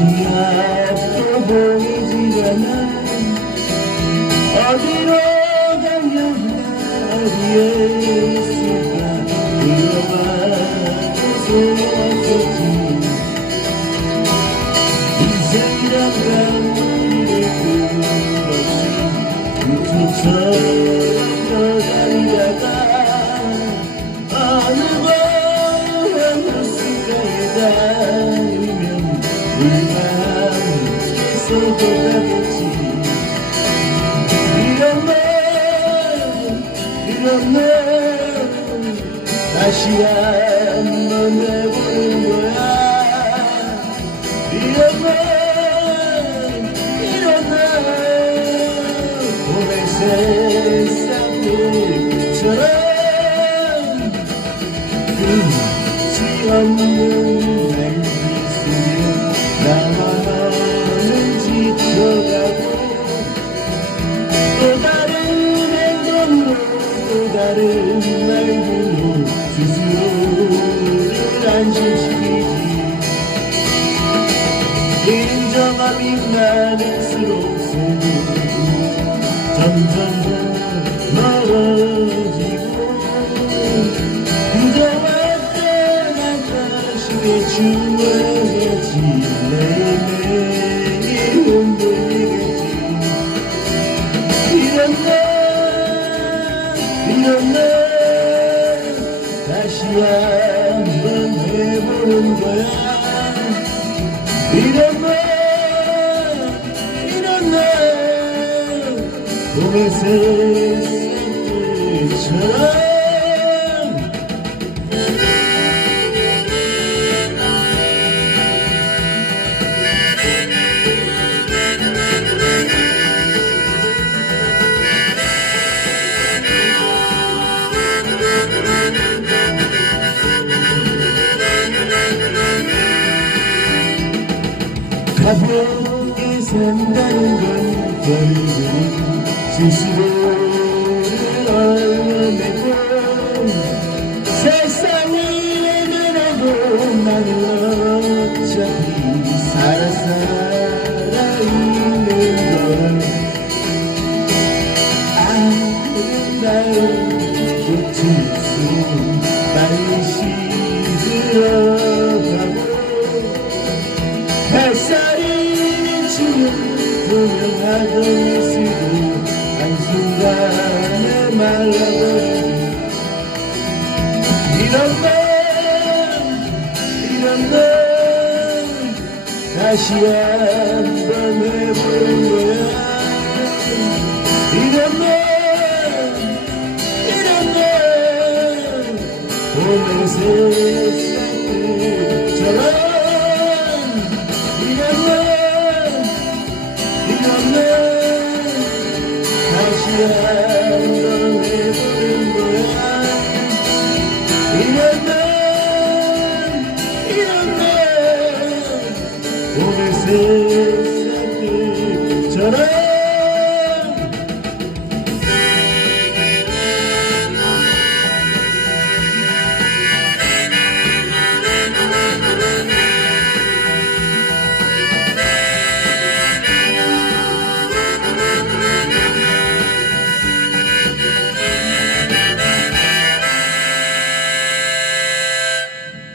앞도 보이지 않아 어디로 가려나 어디에 있을까 물어봐도 소용없었지 인생이란 강물을 끝없이 우주처럼 떠다니다가 어느 먼 호숫가에 닿으면 물과 함께 쏟아가겠지 이런 날 다시 한번 해보는 거야 이런 날 봄의 새싹들 끝처럼 끝이 없는 날 있으면 나만 너는 지쳐가고 또 다른 행동으로 또 다른 말들로 스스로를 안심시키지 인정함이 많을수록 점점 더 멀어지고 그저 왔다 갔다 쉬게 주어야지 매일매일 흔들리겠지 이런 날 다시 한번 해보는 거야 이런 날 봄의 새싹들처럼 가볍게 산다는 건 결국은 스스로를 얼려내고 세상을 내려도 나는 어차피 살아있는 걸 아름다운 꽃일수록 빨리 시들어가고 햇살이 비추면 조명하던 이슬도 한순간에 말라버리고 이런 날 다시 한번 해보는 거야 이런 날 봄의 새싹들처럼 다시 한번 해보는 거야 이런 날 봄의 새